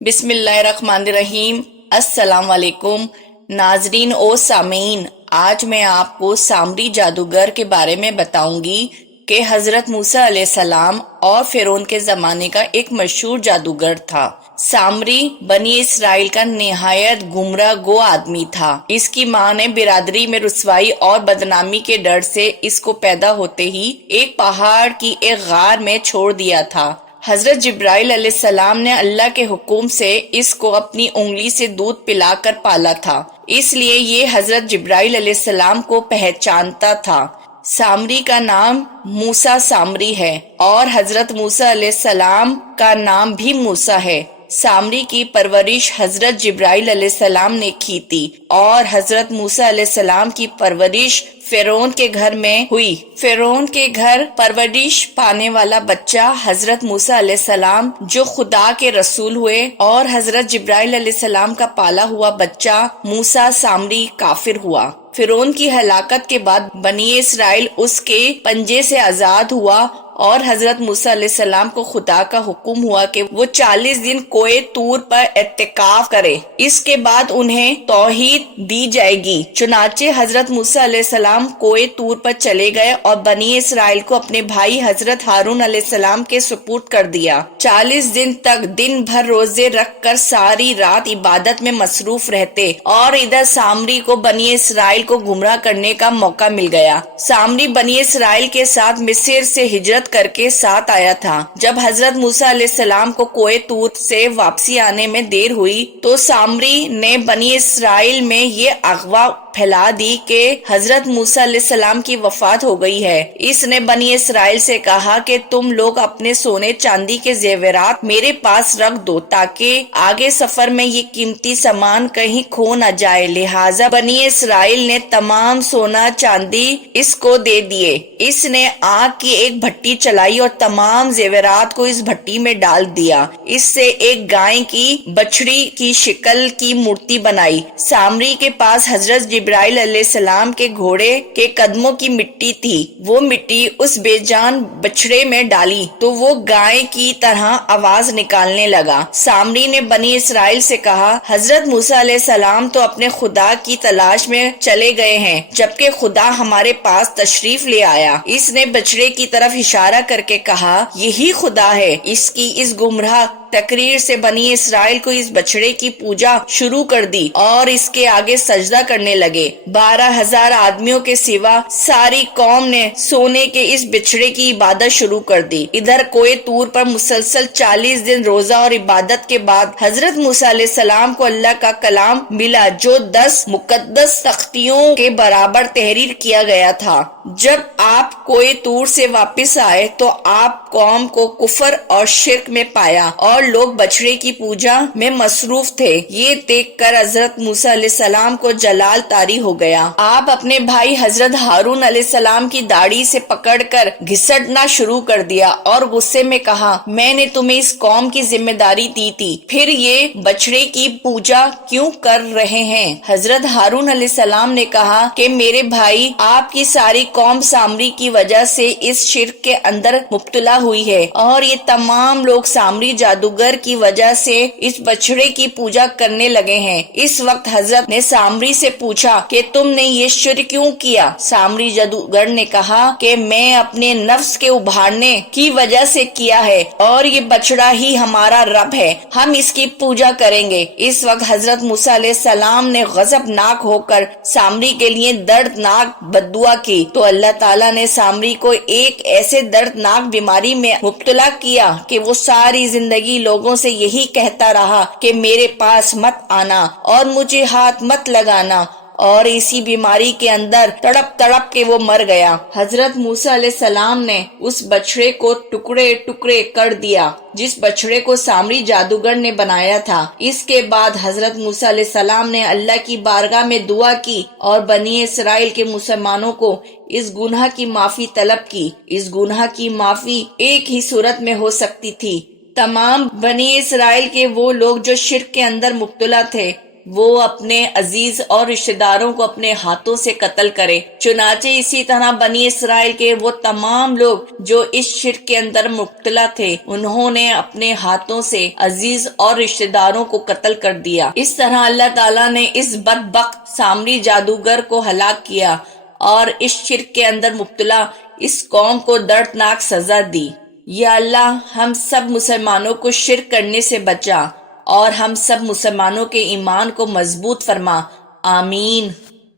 بسم اللہ الرحمن الرحیم۔ السلام علیکم ناظرین و سامعین، آج میں آپ کو سامری جادوگر کے بارے میں بتاؤں گی کہ حضرت موسیٰ علیہ السلام اور فرعون کے زمانے کا ایک مشہور جادوگر تھا۔ سامری بنی اسرائیل کا نہایت گمراہ گو آدمی تھا۔ اس کی ماں نے برادری میں رسوائی اور بدنامی کے ڈر سے اس کو پیدا ہوتے ہی ایک پہاڑ کی ایک غار میں چھوڑ دیا تھا۔ حضرت جبرائیل علیہ السلام نے اللہ کے حکم سے اس کو اپنی انگلی سے دودھ پلا کر پالا تھا، اس لیے یہ حضرت جبرائیل علیہ السلام کو پہچانتا تھا۔ سامری کا نام موسیٰ سامری ہے اور حضرت موسیٰ علیہ السلام کا نام بھی موسیٰ ہے۔ سامری کی پرورش حضرت جبرائیل علیہ السلام نے کی تھی اور حضرت موسیٰ علیہ السلام کی پرورش فرعون کے گھر میں ہوئی۔ فرعون کے گھر پرورش پانے والا بچہ حضرت موسیٰ علیہ السلام جو خدا کے رسول ہوئے، اور حضرت جبرائیل علیہ السلام کا پالا ہوا بچہ موسیٰ سامری کافر ہوا۔ فرعون کی ہلاکت کے بعد بنی اسرائیل اس کے پنجے سے آزاد ہوا اور حضرت موسیٰ علیہ السلام کو خدا کا حکم ہوا کہ وہ 40 دن کوہ طور پر اعتکاف کرے، اس کے بعد انہیں توحید دی جائے گی۔ چنانچہ حضرت موسیٰ علیہ السلام کوہ طور پر چلے گئے اور بنی اسرائیل کو اپنے بھائی حضرت ہارون علیہ السلام کے سپرد کر دیا۔ 40 دن تک دن بھر روزے رکھ کر ساری رات عبادت میں مصروف رہتے، اور ادھر سامری کو بنی اسرائیل کو گمراہ کرنے کا موقع مل گیا۔ سامری بنی اسرائیل کے ساتھ مصر سے ہجرت کر کے ساتھ آیا تھا۔ جب حضرت موسیٰ علیہ السلام کو کوہ طور سے واپسی آنے میں دیر ہوئی تو سامری نے بنی اسرائیل میں یہ اغوا پھیلا دی کہ حضرت موسیٰ علیہ السلام کی وفات ہو گئی ہے۔ اس نے بنی اسرائیل سے کہا کہ تم لوگ اپنے سونے چاندی کے زیورات میرے پاس رکھ دو تاکہ آگے سفر میں یہ قیمتی سامان کہیں کھو نہ جائے۔ لہٰذا بنی اسرائیل نے تمام سونا چاندی اس کو دے دیے۔ اس نے آگ کی ایک بھٹی چلائی اور تمام زیورات کو اس بھٹی میں ڈال دیا۔ اس سے ایک گائے کی بچڑی کی شکل کی مورتی بنائی۔ سامری کے پاس حضرت جبرائیل علیہ السلام کے گھوڑے کے قدموں کی مٹی تھی۔ وہ مٹی اس بے جان بچڑے میں ڈالی تو وہ گائے کی طرح آواز نکالنے لگا۔ سامری نے بنی اسرائیل سے کہا، حضرت موسیٰ علیہ السلام تو اپنے خدا کی تلاش میں چلے گئے ہیں، جبکہ خدا ہمارے پاس تشریف لے آیا۔ اس نے بچڑے کی طرف اشارہ کر کے کہا، یہی خدا ہے۔ اس کی اس گمراہ تقریر سے بنی اسرائیل کو اس بچڑے کی پوجا شروع کر دی اور اس کے آگے سجدہ کرنے لگے۔ 12,000 آدمیوں کے سوا ساری قوم نے سونے کے اس بچڑے کی عبادت شروع کر دی۔ ادھر کوہ طور پر مسلسل 40 دن روزہ اور عبادت کے بعد حضرت موسیٰ علیہ السلام کو اللہ کا کلام ملا جو 10 مقدس تختیوں کے برابر تحریر کیا گیا تھا۔ جب آپ کوہ طور سے واپس آئے تو آپ قوم کو کفر اور شرک میں پایا اور لوگ بچڑے کی پوجا میں مصروف تھے۔ یہ دیکھ کر حضرت موسیٰ علیہ السلام کو جلال طاری ہو گیا۔ آپ اپنے بھائی حضرت ہارون علیہ السلام کی داڑھی سے پکڑ کر گھسٹنا شروع کر دیا اور غصے میں کہا، میں نے تمہیں اس قوم کی ذمہ داری دی تھی، پھر یہ بچڑے کی پوجا کیوں کر رہے ہیں؟ حضرت ہارون علیہ السلام نے کہا کہ میرے بھائی، آپ کی ساری قوم سامری کی وجہ سے اس شرک کے اندر مبتلا ہوئی ہے، اور یہ تمام لوگ سامری جادوگر کی وجہ سے اس بچڑے کی پوجا کرنے لگے ہیں۔ اس وقت حضرت نے سامری سے پوچھا کہ تم نے یہ شرک کیوں کیا؟ سامری جادوگر نے کہا کہ میں اپنے نفس کے ابھارنے کی وجہ سے کیا ہے، اور یہ بچڑا ہی ہمارا رب ہے، ہم اس کی پوجا کریں گے۔ اس وقت حضرت موسیٰ علیہ السلام نے غضبناک ہو کر سامری کے لیے دردناک بد دعا کی تو اللہ تعالیٰ نے سامری کو ایک ایسے دردناک بیماری میں مبتلا کیا کہ وہ ساری زندگی لوگوں سے یہی کہتا رہا کہ میرے پاس مت آنا اور مجھے ہاتھ مت لگانا، اور اسی بیماری کے اندر تڑپ تڑپ کے وہ مر گیا۔ حضرت موسیٰ علیہ السلام نے اس بچڑے کو ٹکڑے ٹکڑے کر دیا جس بچڑے کو سامری جادوگر نے بنایا تھا۔ اس کے بعد حضرت موسیٰ علیہ السلام نے اللہ کی بارگاہ میں دعا کی اور بنی اسرائیل کے مسلمانوں کو اس گناہ کی معافی طلب کی۔ اس گناہ کی معافی ایک ہی صورت میں ہو سکتی تھی۔ تمام بنی اسرائیل کے وہ لوگ جو شرک کے اندر مبتلا تھے وہ اپنے عزیز اور رشتہ داروں کو اپنے ہاتھوں سے قتل کرے۔ چنانچہ اسی طرح بنی اسرائیل کے وہ تمام لوگ جو اس شرک کے اندر مبتلا تھے، انہوں نے اپنے ہاتھوں سے عزیز اور رشتہ داروں کو قتل کر دیا۔ اس طرح اللہ تعالیٰ نے اس بدبخت سامری جادوگر کو ہلاک کیا اور اس شرک کے اندر مبتلا اس قوم کو دردناک سزا دی۔ یا اللہ ہم سب مسلمانوں کو شرک کرنے سے بچا اور ہم سب مسلمانوں کے ایمان کو مضبوط فرما، آمین۔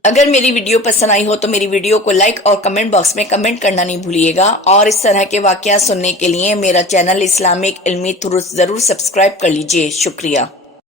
اگر میری ویڈیو پسند آئی ہو تو میری ویڈیو کو لائک اور کمنٹ باکس میں کمنٹ کرنا نہیں بھولیے گا، اور اس طرح کے واقعات سننے کے لیے میرا چینل اسلامک علمی تھروز ضرور سبسکرائب کر لیجئے۔ شکریہ۔